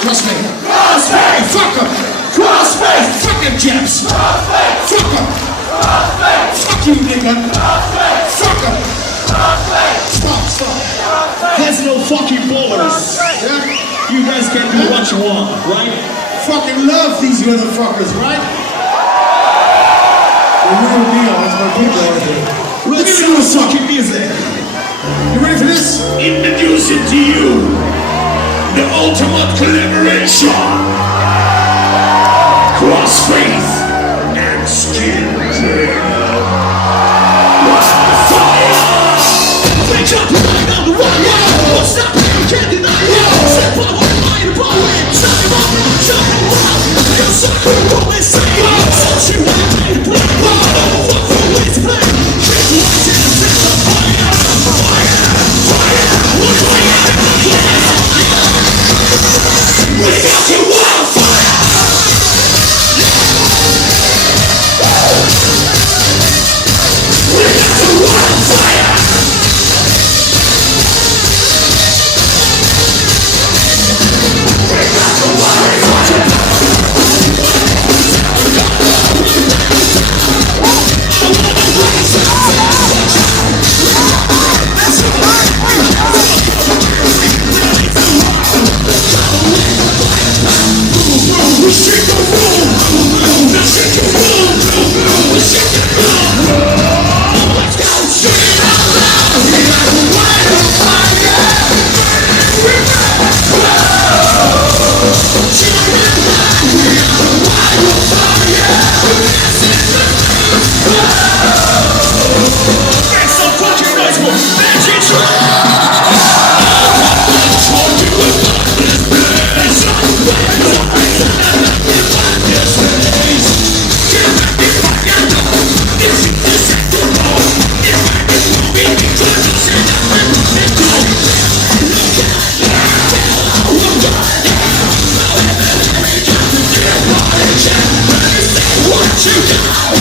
Crossfaith. Crossfaith. Fuck 'em. Crossfaith. Fuck 'em, Japs. Crossfaith. Fuck 'em. Crossfaith. Fuck you, nigga. Crossfaith. Fuck 'em. Crossfaith. Stop. There's no fucking ballers. Yeah? You guys can do what you want, right? Fucking love these motherfuckers, right? The real deal, that's my people right there. Let's do some fucking music. You ready for this? Introducing to you the ultimate collaboration. Crossfaith and Skindred. Wildfire! Wake up, right on the right, yeah. Won't stop, you can't deny it. Step up on the line, the ball in. Stop it up, jump it wild. You're so cool, always say it. So she wanna play the play. Oh, fuck, who is to play? Keep watching and set the fire. Fire, fire, fire. We got the wildfire. We got the wildfire. We shake the room. Now shake the room. We shake the room. Let's go. Shake it out loud. We got the wildfire. We got the wildfire. Shake it loud. We got the wildfire. Make some fucking noise for Magic what you got.